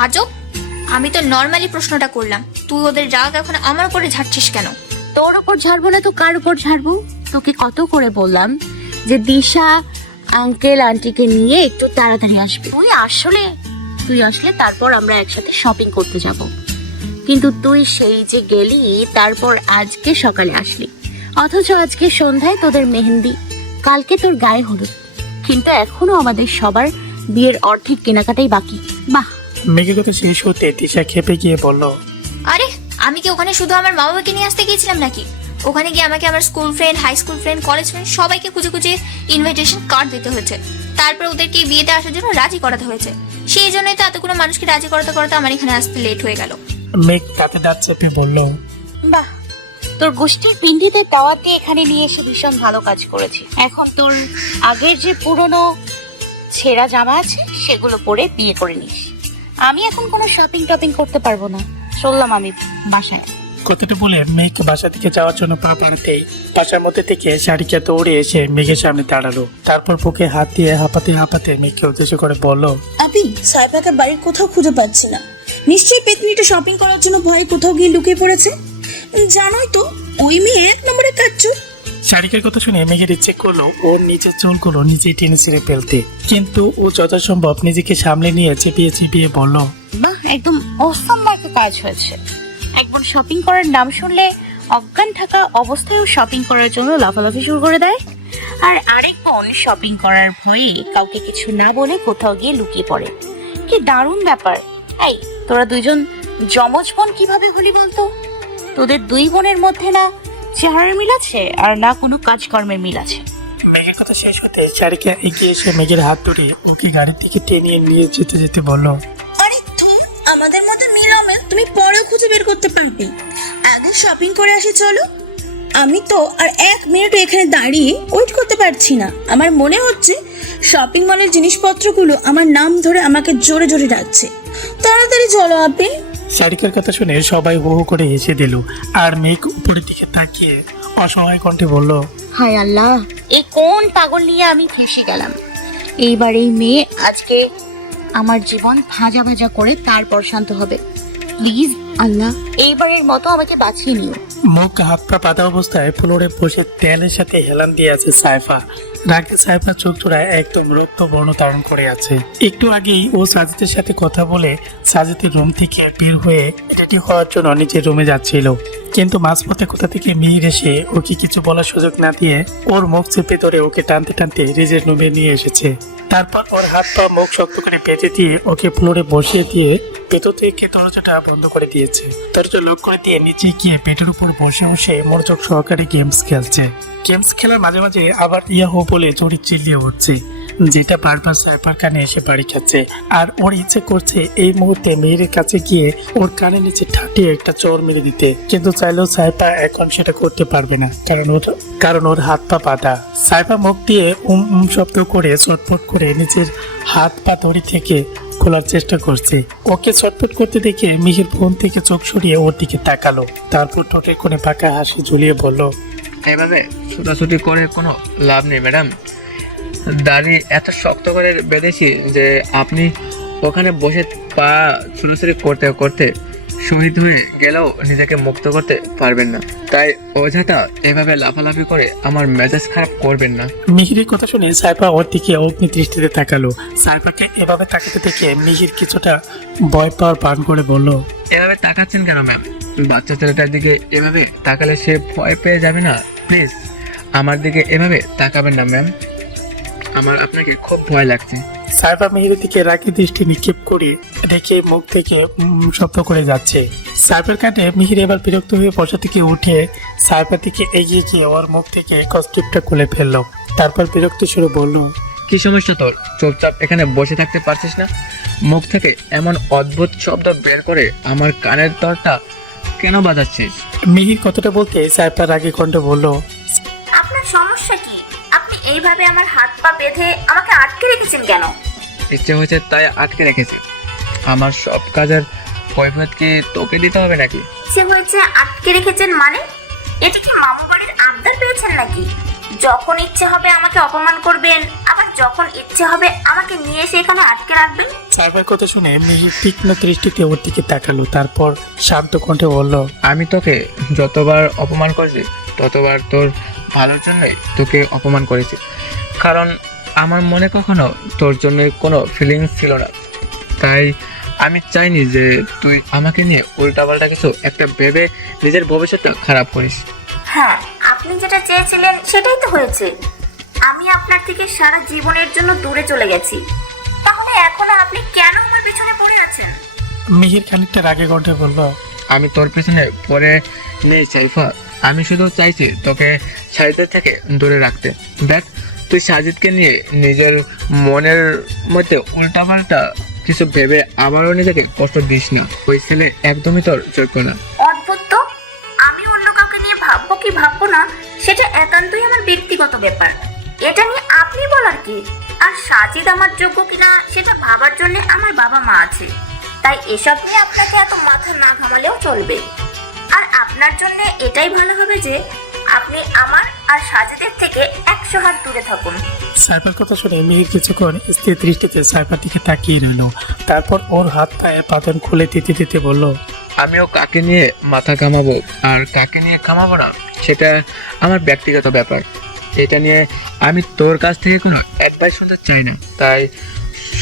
আজব আমি তো নর্মালি প্রশ্নটা করলাম। তুই ওদের রাগ এখন আমার উপরে ঝাড়ছিস কেন? তোর ওপর ঝাড়বো না তো কার উপর ঝাড়বো? তোকে কত করে বললাম যে দিশা আঙ্কেল আন্টিকে নিয়ে একটু তাড়াতাড়ি আসবে। তুই আসলে তুই আসলে তারপর আমরা একসাথে শপিং করতে যাব। কিন্তু তুই সেই যে গেলি, তারপর আজকে সকালে আসলি। অথচ আজকে সন্ধ্যায় তোদের মেহেন্দি, কালকে তোর গায়ে হলুদ। কিন্তু এখনও আমাদের সবার বিয়ের অর্ধেক কেনাকাটাই বাকি। বাহ! মেঘের কথা শেষ হতে তিশা খেপে গিয়ে বলল আরে আমি কি ওখানে শুধু আমার মা বাবাকে নিয়ে আসতে গিয়েছিলাম নাকি? ওখানে গিয়ে আমাকে আমার school friend high school friend college friend সবাইকে খুঁজে খুঁজে ইনভিটেশন কার্ড দিতে হয়েছে। তারপর ওদেরকে বিয়েতে আসার জন্য রাজি করাতে হয়েছে। সেই জন্যই তো এতগুলো মানুষকে রাজি করাতে করাতে আমার এখানে আসতে লেট হয়ে গেল। মেঘ তাতে দাঁত চেপে বলল বাহ তোর গোষ্ঠীর পিন্ডিতে দাওয়াত দিয়ে এখানে নিয়ে এসে ভীষণ ভালো কাজ করেছি। এখন তোর আগের যে পুরনো ছেঁড়া জামা আছে সেগুলো পরে বিয়ে করে নিস। আমি এখন কোনো শপিং টপিং করতে পারব না। চললাম আমি বাসায়। কথাটা বলে মেঘ বাসা থেকে যাওয়ার জন্য পা বাড়িতেই বাসার মধ্যে থেকে শাড়িকে দৌড়ে এসে মেঘের সামনে দাঁড়াল। তারপর বুকে হাত দিয়ে হাঁপাতে হাঁপাতে মেঘকে উদ্দেশ্য করে বলল আপি সাইফাকে বাড়ির কোথাও খুঁজে পাচ্ছি না। নিশ্চয়ই পেতনিটা শপিং করার জন্য ভয়ে কোথাও গিয়ে লুকিয়ে পড়েছে? জানোই তো ওই মেয়ে এক নম্বরে কাচ্চু শাড়িকের কথা শুনে মেঘের ইচ্ছে করল, ওর নিজের চুলগুলো নিজেই টেনে ছিঁড়ে ফেলতে। কিন্তু ও যথাসম্ভব নিজেকে সামলে নিয়ে চেপিয়ে চেপিয়ে বলল, বাহ, একদম অসম একটা কাজ হয়েছে। একবার শপিং করার নাম শুনলে অজ্ঞান থাকা অবস্থায়ও শপিং করার জন্য লাফালাফি শুরু করে দেয়। আর আরেক বোন শপিং করার ভয়ে কাউকে কিছু না বলে কোথাও গিয়ে লুকিয়ে পড়ে। কি দারুণ ব্যাপার। এই, তোরা দুইজন যমজ বোন কীভাবে হলি বলতো? তোদের দুই বোনের মধ্যে না চেহারার মিল আছে আর না কোনো কাজকর্মের মিল আছে। মেঘের কথা শেষ হতে শাড়িকে এগিয়ে এসে মেঘের হাত ধরে ওকে গাড়ির দিকে টেনে নিয়ে যেতে যেতে বলল আরে ধুর, আমাদের মধ্যে মিল অমিল তুমি পরেও খুঁজে বের করতে পারবে। আগে শপিং করে আসি চলো। আমি তো আর এক মিনিট এখানে দাঁড়িয়ে ওয়েট করতে পারছি না। আমার মনে হচ্ছে শপিং মলের জিনিসপত্রগুলো আমার নাম ধরে আমাকে জোরে জোরে ডাকছে। তাড়াতাড়ি চলো আপনি শারিকার কথা শুনে সবাই হু হু করে হেসে দিল। আর মেঘ উপরের দিকে তাকিয়ে অসহায় কণ্ঠে বলল হায় আল্লাহ এই কোন পাগল নিয়ে আমি ফেসে গেলাম? এইবার এই মেয়ে আজকে আমার জীবন ভাজা ভাজা করে তারপর শান্ত হবে। প্লিজ আল্লাহ এইবারের মতো আমাকে বাঁচিয়ে নিও। মুখ হাত পা পাতা অবস্থায় ফ্লোরে বসে তেলের সাথে হেলান দিয়ে আছে সাইফা। রাগে চোখ জোড়ায় একদম রক্ত বর্ণ ধারণ করে আছে। একটু আগেই ও সাজিদের সাথে কথা বলে সাজিদের রুম থেকে বের হয়ে রেডি হওয়ার জন্য নিজের রুমে যাচ্ছিল। কিন্তু মাঝপথে কোথা থেকে মিহির এসে ওকে কিছু বলার সুযোগ না দিয়ে ওর মুখ চেপে ধরে ওকে টানতে টানতে রেজের রুমে নিয়ে এসেছে। তারপর ওর হাত পা, মুখ শক্ত করে পেতে দিয়ে ওকে পুনরে বসিয়ে দিয়ে ভেতর থেকে দরজাটা বন্ধ করে দিয়েছে। দরজা লক করে দিয়ে নিচে গিয়ে পেটের উপর বসে বসে মনোযোগ সহকারে গেমস খেলছে। গেমস খেলার মাঝে মাঝে আবার ইয়াহু বলে জড়ি চিল্লিয়ে উঠছে। যেটা বারবার সাইফার কানে এসে বাড়ি খাচ্ছে আর ওর ইচ্ছে করছে এই মুহূর্তে মেয়ের কাছে গিয়ে ওর কানে নিচে ঠাটিয়ে একটা চোর মেরে দিতে। কিন্তু চাইলেও সাইপা এখন সেটা করতে পারবে না। কারণ ওর কারণ ওর হাত পা বাঁধা। সাইপা মুখ দিয়ে উম উম শব্দ করে ছটফট করে নিজের হাত পা দড়ি থেকে খোলার চেষ্টা করছে। ওকে ছটফট করতে দেখে মিহির ফোন থেকে চোখ সরিয়ে ওর দিকে তাকালো। তারপর ঠোঁটের কোণে পাকা হাসি ঝুলিয়ে বলল এভাবে ছোটাছুটি করে কোনো লাভ নেই, ম্যাডাম। দাড়ি এত শক্ত করে বেঁধেছি যে আপনি ওখানে বসে পা ছুটোছুটি করতে করতে শহীদ হয়ে গেলেও নিজেকে মুক্ত করতে পারবেন না। তাই অযথা এভাবে লাফালাফি করে আমার মেজাজ খারাপ করবেন না। মিহিরের কথা শুনে সাইফা ওর দিকে অগ্নি দৃষ্টিতে তাকালো। সাইফাকে এভাবে তাকাতে দেখে মিহির কিছুটা ভয় পাওয়ার পান করে বলল এভাবে তাকাচ্ছেন কেন ম্যাম? বাচ্চা ছেলেটার দিকে এভাবে তাকালে সে ভয় পেয়ে যাবে না? প্লিজ আমার দিকে এভাবে তাকাবেন না ম্যাম। আমার আপনাকে খুব ভয় লাগছে। সাইফা মিহিরের দিকে রাগি দৃষ্টি নিক্ষেপ করে দেখে মুখ থেকে শব্দ করে যাচ্ছে। সাইফের কাটে মিহির এবার বিরক্ত হয়ে বসা থেকে উঠে সাইফার দিকে এগিয়ে গিয়ে ওর মুখ থেকে কস্টিপটা খুলে ফেলল। তারপর বিরক্ত সুরে বলল কি সমস্যা তোর? চুপচাপ এখানে বসে থাকতে পারছিস না? মুখ থেকে এমন অদ্ভুত শব্দ বের করে আমার কানের তরটা কেন বাজাচ্ছিস? মিহির কতটা বলতে সাইফা রাগে কণ্ঠে বলল আপনি এইভাবে আমার হাত পা বেঁধে আমাকে আটকে রেখেছেন কেন? ইচ্ছে হয়েছে তাই আটকে রেখেছে। আমার সব কাজের কৈফিয়ত কি তোকে দিতে হবে নাকি? সে হয়েছে আটকে রেখেছেন মানে? এটা কি মামু বাড়ির আবদার পেয়েছেন নাকি? যখন ইচ্ছে হবে আমাকে অপমান করবেন আবার যখন ইচ্ছে হবে আমাকে নিয়ে এসে এখানে আটকে রাখবেন? সাইফার কথা শুনে মিহির তীক্ষ্ণ দৃষ্টিতে ওর দিকে তাকালো তারপর শান্ত কণ্ঠে বলল আমি তোকে যতবার অপমান করেছি ততবার তোর ভালোর জন্যই তোকে অপমান করেছি। কারণ আমার মনে কখনো তোর জন্য কোনো ফিলিংস ছিল না। তাই আমি চাইনি যে তুই আমাকে নিয়ে উল্টাপাল্টা কিছু একটা ভেবে নিজের ভবিষ্যৎটা খারাপ করিস। হ্যাঁ আপনি যেটা চেয়েছিলেন সেটাই তো হয়েছে। আমি আপনার থেকে সারা জীবনের জন্য দূরে চলে গেছি। তাহলে এখন আপনি কেন আমার পিছনে পড়ে আছেন? মিহির খানিকটা রাগে কণ্ঠে বলল আমি তোর পেছনে পরে নেই সাইফা। আমি শুধু চাইছি তোকে সাজিদের থেকে দূরে রাখতে। দেখ, তুই সাজিদকে নিয়ে নিজের মনের মধ্যে উল্টাপাল্টা কিছু ভেবে আবারও নিজেকে কষ্ট দিস না। ওই ছেলে একদমই তোর যোগ্য না। অদ্ভুত তো। আমি অন্য কাউকে নিয়ে ভাববো কি ভাববো না, সেটা একান্তই আমার ব্যক্তিগত ব্যাপার। এটা নিয়ে আপনি বলার কি? আর সাজিদ আমার যোগ্য কিনা, সেটা ভাবার জন্য আমার বাবা মা আছে। তাই এসব নিয়ে আপনাকে এত মাথা না ঘামালেও চলবে। আর আপনার জন্য এটাই ভালো হবে যে আপনি আমার আর সাজিদের থেকে একশো হাত দূরে থাকুন। সাইফার কথা শুনে মিহির কিছুক্ষণ স্থির দৃষ্টিতে সাইফার দিকে তাকিয়ে রইল। তারপর ওর হাত পায়ে পাতন খুলে দিতে দিতে বলল আমিও কাকে নিয়ে মাথা কামাবো আর কাকে নিয়ে কামাবো না সেটা আমার ব্যক্তিগত ব্যাপার। এটা নিয়ে আমি তোর কাছ থেকে কোনো অ্যাডভাইস শুনতে চাই না। তাই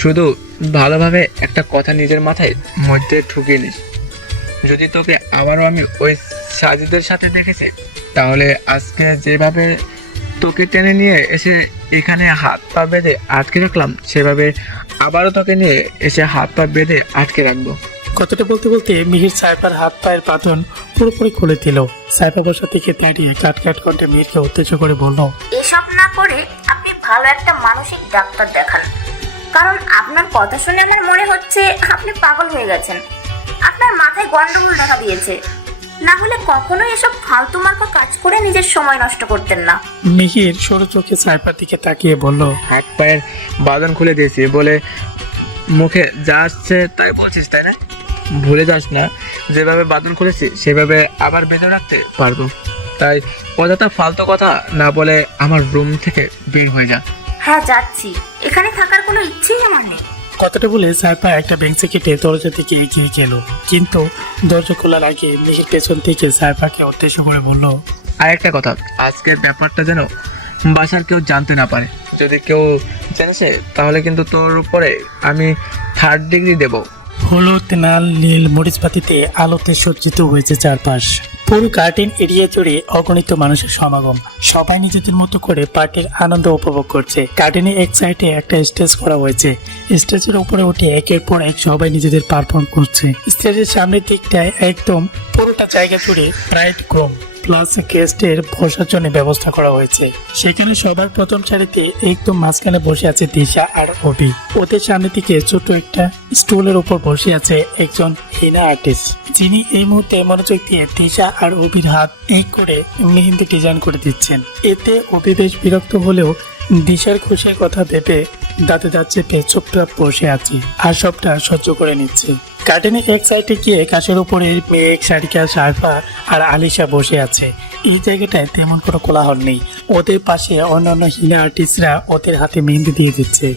শুধু ভালোভাবে একটা কথা নিজের মাথায় মধ্যে ঢুকিয়ে নিস। যদি তোকে আবারও আমি ওই সাজিদের সাথে দেখেছি তাহলে আজকে যেভাবে তোকে টেনে নিয়ে এসে এখানে হাত পা বেঁধে আটকে রাখলাম সেভাবে আবারও তোকে নিয়ে এসে হাত পা বেঁধে আটকে রাখব। কথাটা বলতে বলতে মিহির সাইফার হাত পায়ের পাতন পুরোপুরি খুলে দিল। সাইফা বসা থেকে দাঁড়িয়ে কাট কাট কণ্ঠে মিহিরকে উত্তেজ করে বলল এসব না করে আপনি ভালো একটা মানসিক ডাক্তার দেখান। কারণ আপনার কথা শুনে আমার মনে হচ্ছে আপনি পাগল হয়ে গেছেন। আপনার মাথায় গন্ডগোল দেখা দিয়েছে। না হলে কখনো এসব ফালতু মার্কা কাজ করে নিজের সময় নষ্ট করতেন না। মিহির সরু চোখে সাইফার দিকে তাকিয়ে বলল হাত পায়ের বাঁধন খুলে দিয়েছি বলে মুখে যা আসছে তাই বলছিস তাই না? ভুলে যাস না যেভাবে বাঁধন খুলেছি সেভাবে আবার বেঁধে রাখতে পারব। তাই অযথা ফালতু কথা না বলে আমার রুম থেকে বের হয়ে যা। হ্যাঁ যাচ্ছি। এখানে থাকার কোনো ইচ্ছেই আমার নেই। কথাটা বলে সাইফা একটা বেঞ্চে কেটে দরজা থেকে এগিয়ে গেল। কিন্তু দরজা খোলার আগে মিহির পেছন থেকে সাইফাকে উদ্দেশ্য করে বলল আর একটা কথা আজকের ব্যাপারটা যেন বাসার কেউ জানতে না পারে। যদি কেউ জেনেছে তাহলে কিন্তু তোর উপরে আমি থার্ড ডিগ্রি দেবো। হলুদ নাল নীল মরিচপাতিতে আলোতে সজ্জিত হয়েছে চারপাশ। পুরো গার্ডেন এরিয়া জুড়ে অগণিত মানুষের সমাগম। সবাই নিজেদের মতো করে পার্টির আনন্দ উপভোগ করছে। গার্ডেনে এক সাইডে একটা স্টেজ করা হয়েছে। স্টেজের উপরে উঠে একের পর এক সবাই নিজেদের পারফর্ম করছে। স্টেজের সামনের দিকটায় একদম পুরোটা জায়গা জুড়ে ব্রাইট গ্রুম। প্লাস গেস্টের বসার জন্য ব্যবস্থা করা হয়েছে। সেখানে সবার প্রথম সারিতে একদম মাঝখানে বসে আছে দিশা আর অভি। ওদের সামনের দিকে ছোট একটা স্টুলের উপর বসে আছে একজন হিনা আর্টিস্ট। যিনি এই মুহূর্তে মনোযোগ দিয়ে দিশা আর অভির হাত এক করে মেহেন্দি ডিজাইন করে দিচ্ছেন। এতে অভি বেশ বিরক্ত হলেও দিশার খুশির কথা ভেবে দাঁতে দাঁত চেপে চুপচাপ বসে আছে আর সবটা সহ্য করে নিচ্ছে। গার্ডেনে এক সাইডে গিয়ে কাশের উপরে মেঘ সারিকা সারফা আর আলিশা বসে আছে। এই জায়গাটায় তেমন কোনো কোলাহল নেই। ওদের পাশে অন্যান্য হিনা আর্টিস্টরা ওদের হাতে মেহেন্দি দিয়ে দিচ্ছে।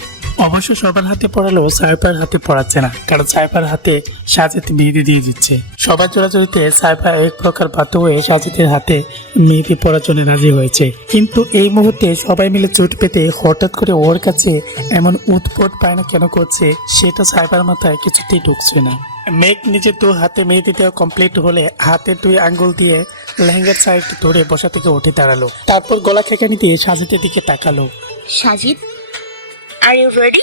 অবশ্য সবার হাতে পড়ালেও সাইফার হাতে পড়াচ্ছে না, কারণ সাইফার হাতে সাজেদ মেহেদি দিয়ে দিচ্ছে। সবার জোড়াজোড়িতে সাইফা এক প্রকার বাধ্য হয়ে সাজেদের হাতে মেহেদি পড়ার জন্য রাজি হয়েছে। কিন্তু এই মুহূর্তে সবাই মিলে চোট পেতে হঠাৎ করে ওর কাছে এমন উৎপট পায়না কেন করছে, সেটা সাইফার মাথায় কিছুতেই ঢুকছে না। মেঘ নিজের দু হাতে মেহেদি দেওয়া কমপ্লিট হলে হাতের দুই আঙ্গুল দিয়ে লেহেঙ্গার সাইড ধরে বসা থেকে উঠে দাঁড়াল। তারপর গলা খেকানি দিয়ে সাজেদের দিকে তাকালো। সাজিদ আর ইউ রেডি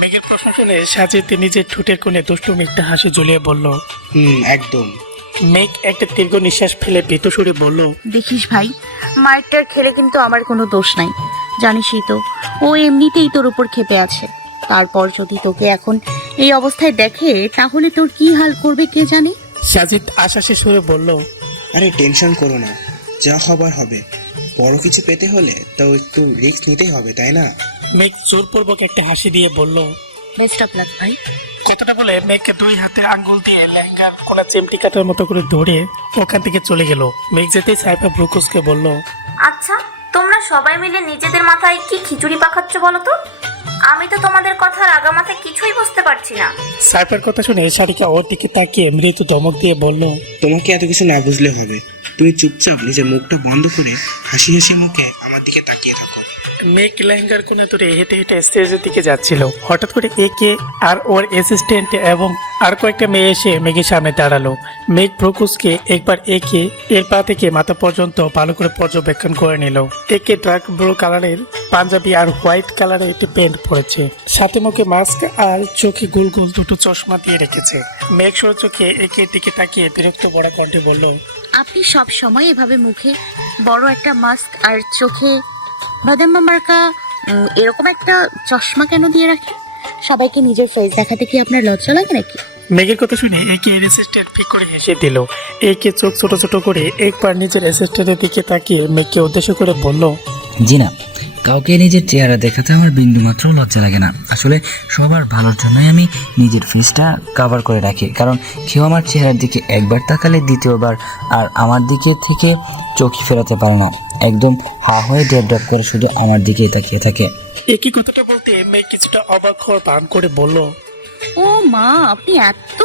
মেঘের প্রশ্ন শুনে সাজিদ নিজের ঠোঁটের কোণে দুষ্টু মেঘটা হাসি ঝুলিয়ে বলল হুম একদম। মেঘ একটা দীর্ঘ নিঃশ্বাস ফেলে ভীত সুরে বলল দেখিস ভাই মাইকটার খেলে কিন্তু আমার কোনো দোষ নাই। জানিসই তো ও এমনিতেই তোর উপর খেপে আছে। তারপর যদি তোকে এখন এই অবস্থায় দেখে তাহলে তোর কি হাল করবে কে জানে? সাজিদ আশ্বাসে সুরে বলল আরে টেনশন করো না যা হবার হবে। বড় কিছু পেতে হলে তো একটু রিস্ক নিতেই হবে তাই না? মেঘ জোরপূর্বক একটা হাসি দিয়ে বলল বেস্ট অফ লাক ভাই। কথাটা বলে মেঘকে দুই হাতে আঙ্গুল দিয়ে লেহেঙ্গার কোনা চেমটি কাটার মতো করে ধরে ওখান থেকে চলে গেল। মেঘ যেতেই সাইফা ব্রুকুসকে বলল আচ্ছা তোমরা সবাই মিলে নিজেদের মাথায় কি খিচুড়ি পাকাচ্ছ বলো তো? আমি তো তোমাদের কথার আগামাথায় কিছুই বুঝতে পারছি না। সাইফার কথা শুনে সারিকা ওর দিকে তাকিয়ে মৃদু ধমক দিয়ে বলল তোমাকে এত কিছু না বুঝলে হবে। তুমি চুপচাপ নিজের মুখটা বন্ধ করে হাসি হাসি মুখে আমার দিকে তাকিয়ে থাকো। মেঘ লেহেঙ্গার কোণে ধরে হেঁটে হেঁটে স্টেজের দিকে যাচ্ছিল। হঠাৎ করে একে আর ওর অ্যাসিস্ট্যান্ট এবং আর কয়েকটা মেয়ে এসে মেঘের সামনে দাঁড়াল। মেঘ প্রকুশকে একবার একে এর পা থেকে মাথা পর্যন্ত ভালো করে পর্যবেক্ষণ করে নিল। একে ডার্ক ব্লু কালারের পাঞ্জাবি আর হোয়াইট কালারের একটি প্যান্ট পরেছে। সাথে মুখে মাস্ক আর চোখে গোল গোল দুটো চশমা দিয়ে রেখেছে। মেঘ সর চোখে একের দিকে তাকিয়ে বিরক্ত বড় কণ্ঠে বলল, আপনি সব সময় এভাবে মুখে বড় একটা মাস্ক আর চোখে বাদাম্মা মার্কা এরকম একটা চশমা কেন দিয়ে রাখে? সবাইকে নিজের ফেস দেখাতে কি আপনার লজ্জা লাগে নাকি? মেঘের কথা শুনে একে অ্যাসিস্ট্যান্ট ঠিক করে হেসে দিল। একে চোখ ছোট ছোট করে একবার নিজের অ্যাসিস্ট্যান্টের দিকে তাকিয়ে মেঘকে উদ্দেশ্য করে বলল জি না কাউকে নিজের চেহারা দেখাতে আমার বিন্দুমাত্র লজ্জা লাগে না। আসলে সবার ভালোর জন্যই আমি নিজের ফেসটা কাভার করে রাখি। কারণ কেউ আমার চেহারার দিকে একবার তাকালে দ্বিতীয়বার আর আমার দিকে থেকে চোখই ফেরাতে পারে না। একদম হা হয়ে ডেপ ডপ করে শুধু আমার দিকেই তাকিয়ে থাকে। একই কথাটা বলতে মেঘ কিছুটা অবাক হওয়ার পান করে বলল ও মা আপনি এত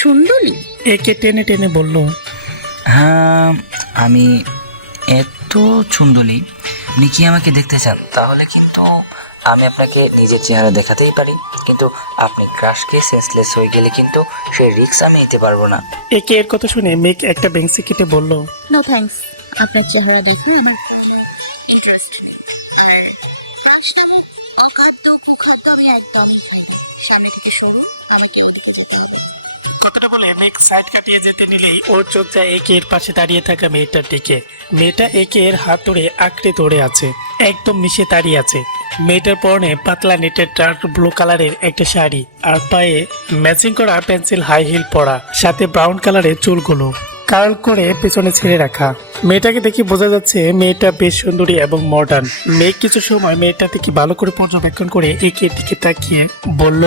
সুন্দরী। একে টেনে টেনে বলল হ্যাঁ আমি এত সুন্দরী। আপনি কি আমাকে দেখতে চান? তাহলে কিন্তু আমি আপনাকে নিজের চেহারা দেখাতেই পারি। কিন্তু আপনি ক্রাশকে সেন্সলেস হয়ে গেলে কিন্তু সেই রিস্ক আমি নিতে পারব না। একে এর কথা শুনে মেঘ একটা বেঞ্চি কেটে বলল নো থ্যাঙ্কস আপনার চেহারা দেখে আমার ইন্টারেস্ট নেই। অখাদ্য কুখাদ্য আমি একদমই খাই না। সামনে থেকে সরুন আমাকে ওদিকে যেতে হবে। বলে মেঘ সাইড কাটিয়ে যেতে নিলেই ওর চোখ যায় পাশে দাঁড়িয়ে থাকা মেয়েটার দিকে। মেয়েটা হাত ধরে আঁকড়ে ধরে আছে, একদম মিশে দাঁড়িয়ে আছে। মেয়েটার পরনে পাতলা নেটের ডার্ক ব্লু কালারের একটা শাড়ি আর পায়ে ম্যাচিং করা পেন্সিল হাই হিল পরা, সাথে ব্রাউন কালারের চুলগুলো কার্ল করে পেছনে ছেড়ে রাখা। মেয়েটাকে দেখে বোঝা যাচ্ছে মেয়েটা বেশ সুন্দরী এবং মডার্ন মেয়ে কিছু সময় মেয়েটা থেকে ভালো করে পর্যবেক্ষণ করে একে দিকে তাকিয়ে বলল,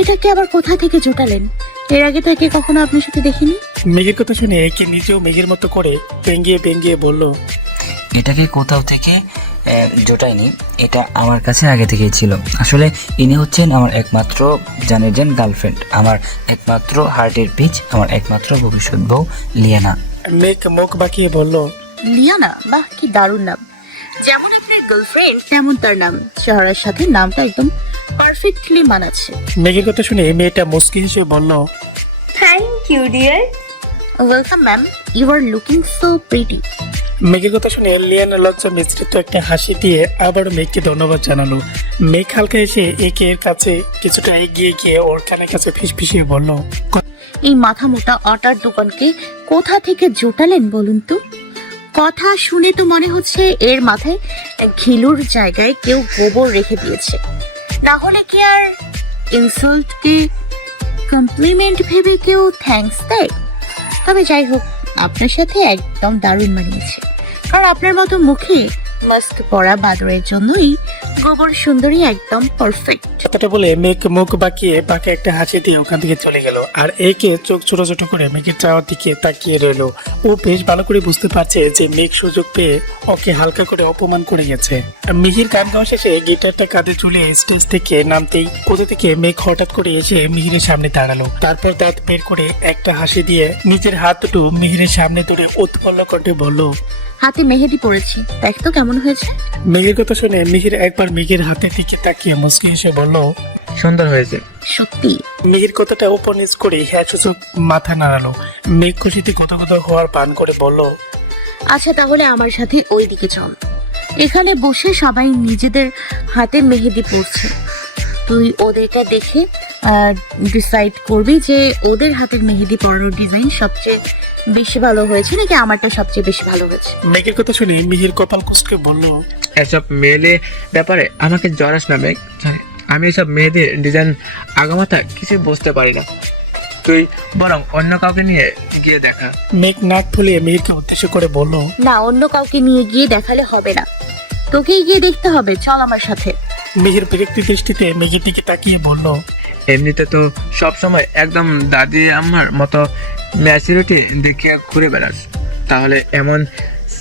এটাকে আবার কোথা থেকে জোটালেন? এর আগে তো একে কখনো আপনার সাথে দেখিনি? মেঘের কথা শুনে একে নিজেও মেঘের মতো করে পেঙ্গিয়ে পেঙ্গিয়ে বলল এটাকে কোথাও থেকে আহ, জোটায়নি। এটা আমার কাছে আগে থেকেই ছিল। আসলে ইনি হচ্ছেন আমার একমাত্র জানের জান গার্লফ্রেন্ড আমার একমাত্র হার্টের পিচ আমার একমাত্র ভবিষ্যৎ বউ লিয়ানা। মেঘ মুখ বাঁকিয়ে বলল লিয়ানা? বাহ কি দারুণ নাম। যেমন আপনার গার্লফ্রেন্ড তেমন তার নাম চেহারার সাথে নামটা একদম পারফেক্টলি মানাচ্ছে। মেঘের কথা শুনে মেয়েটা মুস্কি হেসে বলল thank you dear welcome ma'am you are looking so pretty মেঘের কথা শুনে লিয়ানা লজ্জা মিশ্রিত একটা হাসি দিয়ে আবার মেঘকে ধন্যবাদ জানালো। মেঘ হালকা এসে একে এর কাছে কিছুটা এগিয়ে গিয়ে ওর কানের কাছে ফিসফিসিয়ে বলল এই মাথা মোটা অটার দোকানকে কোথা থেকে জোটালেন বলুন তো? কথা শুনে তো মনে হচ্ছে এর মাথায় ঘিলুর জায়গায় কেউ গোবর রেখে দিয়েছে। না হলে কি আর ইনসাল্টকে কমপ্লিমেন্ট ভেবে কেউ থ্যাঙ্কস দেয়? তবে যাই হোক, আপনার সাথে একদম দারুণ মানিয়েছে। কারণ আপনার মতো মুখে মাস্ক পরা বাদরের জন্যই গোবর সুন্দরী একদম পারফেক্ট কথাটা বলে মেঘ মুখ বাঁকিয়ে বাঁকা একটা হাসি দিয়ে ওখান থেকে চলে গেল। আর একে চোখ ছোট ছোট করে মেঘের চাওয়ার দিকে তাকিয়ে রইল। ও বেশ ভালো করে বুঝতে পারছে যে মেঘ সুযোগ পেয়ে ওকে হালকা করে অপমান করে গেছে। মিহির গান গাওয়া শেষে গিটারটা কাঁধে ঝুলে স্টেজ থেকে নামতেই কোথা থেকে মেঘ হঠাৎ করে এসে মিহিরের সামনে দাঁড়াল। তারপর দাঁত বের করে একটা হাসি দিয়ে নিজের হাত দুটো মিহিরের সামনে ধরে উৎপন্ন কণ্ঠে বলল হাতে মেহেদি পড়েছি দেখ তো কেমন হয়েছে? মেঘের কথা শুনে মিহির একবার মেঘের হাতের দিকে তাকিয়ে মুসকে এসে বলল সুন্দর হয়েছে। সত্যি? মেঘের কথাটা উপর নিচ করে হ্যাঁ সূচক মাথা নাড়ালো। মেঘ খুশিতে কোথাও হওয়ার পান করে বলল আচ্ছা তাহলে আমার সাথে ওই দিকে চল। এখানে বসে সবাই নিজেদের হাতে মেহেদি পড়ছে তুই ওদেরটা দেখে ডিসাইড করবি যে ওদের হাতের মেহেদি পরানোর ডিজাইন সবচেয়ে বেশি ভালো হয়েছে নাকি আমারটা সবচেয়ে বেশি ভালো হয়েছে? মেঘের কথা শুনে মিহির কপাল কুসকে বলল এসব মেয়েলে ব্যাপারে আমাকে জড়াস না মেঘ। আমি এসব মেয়েদের ডিজাইন আগামাথা কিছুই বুঝতে পারি না। তুই বরং অন্য কাউকে নিয়ে গিয়ে দেখা। মেঘ নাক ফুলিয়ে মিহিরকে উদ্দেশ্য করে বলল না অন্য কাউকে নিয়ে গিয়ে দেখালে হবে না। তোকেই গিয়ে দেখতে হবে চল আমার সাথে। মিহির বিরক্তি দৃষ্টিতে মেঘের দিকে তাকিয়ে বলল এমনিতে তো সব সময় একদম দাদি আমার মতো ম্যাচুরিটি দেখে ঘুরে বেড়াস। তাহলে এমন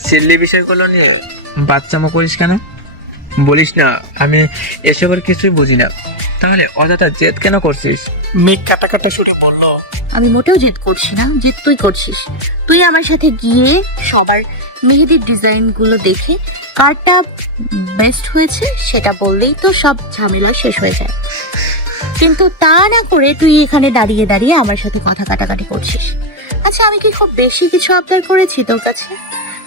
সিল্লি বিষয়গুলো নিয়ে বাচ্চামো করিস কেন? বলিস না আমি এসবের কিছুই বুঝি না। তাহলে অযথা জেদ কেন করছিস? মেঘ কাটা কাটা সুরে বলল আমি মোটেও জেদ করছি না জেদ তুই করছিস। তুই আমার সাথে গিয়ে সবার মেহেদির ডিজাইনগুলো দেখে কারটা বেস্ট হয়েছে সেটা বললেই তো সব ঝামেলা শেষ হয়ে যায়। কিন্তু তা না করে তুই এখানে দাঁড়িয়ে দাঁড়িয়ে আমার সাথে কথা কাটাকাটি করছিস। আচ্ছা আমি কি খুব বেশি কিছু আবদার করেছি তোর কাছে?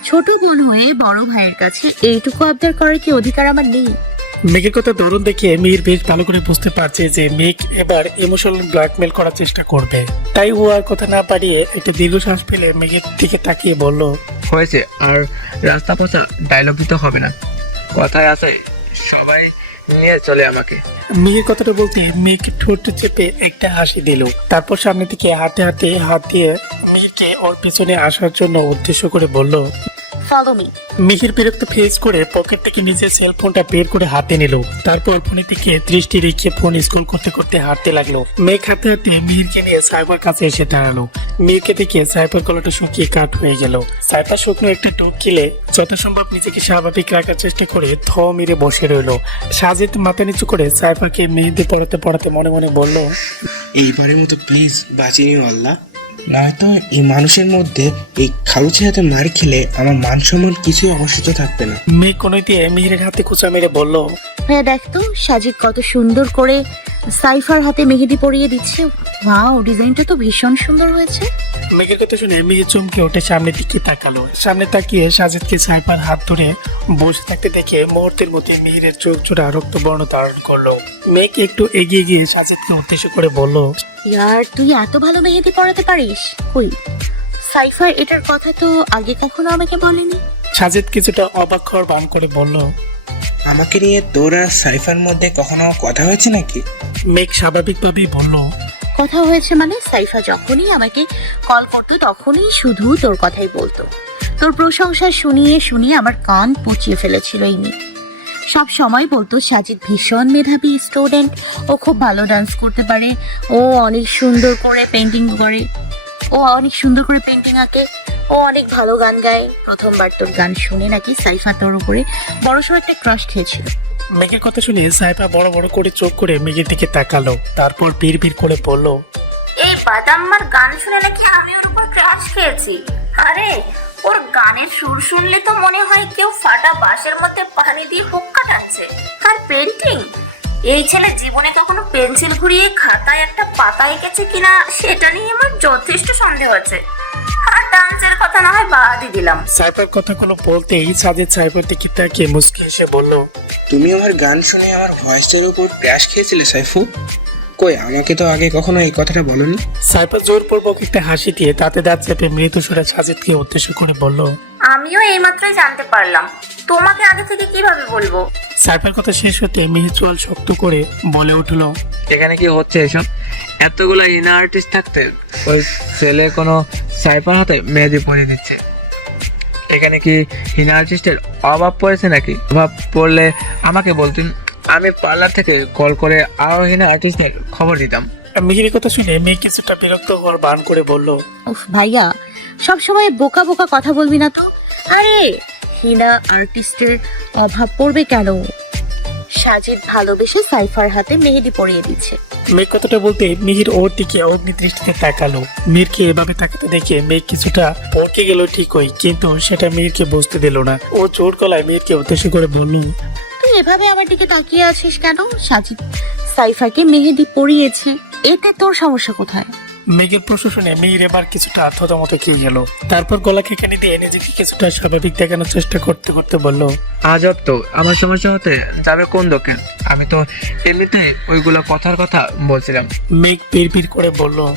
ছোট বোন হয়ে বড় ভাইয়ের কাছে এইটুকু আবদার করার কি অধিকার আমার নেই? মেঘের কথা দরুন দেখে মিহির বেশ ভালো করে বুঝতে পারছে যে মেঘ এবার ইমোশনাল ব্ল্যাকমেল করার চেষ্টা করবে। তাই ও আর কথা না পারিয়ে একটা দীর্ঘশ্বাস ফেলে মেঘের দিকে তাকিয়ে বলল হয়েছে আর রাস্তা পচা ডায়লগ দিতে হবে না। কথায় আছে সবাই নিয়ে চলে আমাকে। মেয়ের কথাটা বলতে মেয়েকে ঠোঁট চেপে একটা হাসি দিল। তারপর সামনে থেকে হাতে হাতে হাত দিয়ে মেয়েকে ওর পেছনে আসার জন্য উদ্দেশ্য করে বলল ফলো মি মিহির বিরক্ত ফেস করে পকেট থেকে নিজের সেলফোনটা বের করে হাতে নিল। তারপর ফোনে থেকে দৃষ্টি রেখে ফোন স্কুল করতে করতে হাঁটতে লাগল। মেঘ হাতে হাতে মিহিরকে নিয়ে সাইবার কাছে এসে দাঁড়াল। মিহিরকে দেখে সাইবার গলাটা শুকিয়ে কাট হয়ে গেল। সাইবার শুকনো একটা টোক খেলে যথাসম্ভব নিজেকে স্বাভাবিক রাখার চেষ্টা করে থ মেরে বসে রইল। সাজিদ মাথা নিচু করে সাইফাকে মেহেদি পড়াতে পড়াতে মনে মনে বলল এইবারের মতো প্লিজ বাঁচিয়ে নিও আল্লাহ। নয়তো এই মানুষের মধ্যে এই খালুচি হাতে মার খেলে আমার মান সম্মান কিছুই অবশিষ্ট থাকবে না। মেয়ে কোনো দিয়ে মিহিরের হাতে খুচা মেরে বলল হ্যাঁ দেখ তো সাজিদ কত সুন্দর করে সাইফার হাতে মেহেদি পরিয়ে দিচ্ছে। ওয়াও ডিজাইনটা তো ভীষণ সুন্দর হয়েছে। মেঘের কথা শুনে মেঘে চমকে ওঠে সামনের দিকে তাকালো। সামনে তাকিয়ে সাজিদকে সাইফার হাত ধরে বসে থাকতে দেখে মুহূর্তের মধ্যে মিহিরের চোখ জোড়া রক্তবর্ণ ধারণ করল। মেঘ একটু এগিয়ে গিয়ে সাজিদকে উদ্দেশ্য করে বলল ইয়ার তুই এত ভালো মেহেদি পরাতে পারিস? কই? সাইফার এটার কথা তো আগে কখনো আমাকে বলেনি? সাজিদ কিছুটা অবাক হওয়ার বান করে বলল আমাকে নিয়ে তোর আর সাইফার মধ্যে কখনো কথা হয়েছে নাকি? মেঘ স্বাভাবিকভাবেই বলল কথা হয়েছে মানে সাইফা যখনই আমাকে কল করতো, তখনই শুধু তোর কথাই বলতো। তোর প্রশংসা শুনিয়ে শুনিয়ে আমার কান পচিয়ে ফেলেছিল এই মেয়ে সব সময় বলতো, সাজিদ ভীষণ মেধাবী স্টুডেন্ট ও খুব ভালো ডান্স করতে পারে, ও অনেক সুন্দর করে পেন্টিং করে, ও অনেক সুন্দর করে পেন্টিং আঁকে। ও অনেক ভালো গান গায়। প্রথমবার তোর গান শুনে নাকি সাইফা তোর উপরে বড়সড় একটা ক্রাশ খেয়েছিল। মেঘের কথা শুনে সাইফা বড় বড় করে চোখ করে মেঘের দিকে তাকালো তারপর বিড় বিড় করে বলল এই বাদাম্মার গান শুনে নাকি আমি ওর উপর ক্রাশ খেয়েছি? আরে ওর গানের সুর শুনলে তো মনে হয় কেউ ফাটা বাঁশের মধ্যে পানি দিয়ে বুক কাটাচ্ছে আর পেন্টিং এই ছেলে জীবনে কখনো পেন্সিল ঘুরিয়ে খাতায় একটা পাতা এঁকেছে কিনা সেটা নিয়ে আমার যথেষ্ট সন্দেহ আছে। আর ডান্সের কথা না হয় বাদই দিলাম। সাইফার কথাগুলো বলতেই সাজিদ সাইফার দিকে তাকিয়ে মুসকে এসে বলল তুমি আমার গান শুনে আমার ভয়েসটার উপর ক্র্যাশ খেয়েছিলে সাইফু? কই আমাকে তো আগে কখনো এই কথাটা বলনি? সাইফার জোরপূর্বক একটা হাসি দিয়ে তাতে দাঁত চেপে মৃত সুরে সাজিদকে উদ্দেশ্য করে বলল আমিও এইমাত্রই জানতে পারলাম। তোমাকে আগে থেকে কীভাবে বলব? সাইফার কথা শেষ হতে মিহি চোয়াল শক্ত করে বলে উঠল এখানে কি হচ্ছে এসব? এতগুলো ইনা আর্টিস্ট থাকতে ওই ছেলে কোনো সাইপার হাতে মেহেদি পরিয়ে দিচ্ছে। এখানে কি হিনা আর্টিস্টের অভাব পড়েছে নাকি? অভাব পড়লে আমাকে বলতেন আমি পার্লার থেকে কল করে আরও হিনা আর্টিস্টের খবর দিতাম। মিহির কথা শুনে মেয়ে কিছুটা বিরক্ত হওয়ার বান করে বলল উফ ভাইয়া সব সময় বোকা বোকা কথা বলবি না তো? আরে হিনা আর্টিস্টের অভাব পড়বে কেন? সাজিদ ভালোবেসে সাইফার হাতে মেহেদি পরিয়ে দিচ্ছে। মেঘ কথাটা বলতে মিহির ওর দিকে অগ্নি দৃষ্টিতে তাকালো। মীরকে এভাবে তাকাতে দেখে মেঘ কিছুটা পড়কে গেল ঠিকই কিন্তু সেটা মীরকে বুঝতে দিল না। ও চোর গলায় মীরকে উদ্দেশ্য করে বলল তুই এভাবে আমার দিকে তাকিয়ে আছিস কেন সাজিদ? সাইফাকে মেহেদি পরিয়েছে এতে তোর সমস্যা কোথায়? মেঘের প্রশাসনে মেয়ের এবার কিছুটা আত্মতামত খেয়ে গেল। তারপর গলাকে কেনে দিয়ে নিজেকে কিছুটা স্বাভাবিক দেখানোর চেষ্টা করতে করতে বলল আজ তো আমার সমস্যা হতে যাবে কোন দোকান? আমি তো এমনিতে ওইগুলো কথার কথা বলছিলাম। মেঘ পির পিড় করে বলল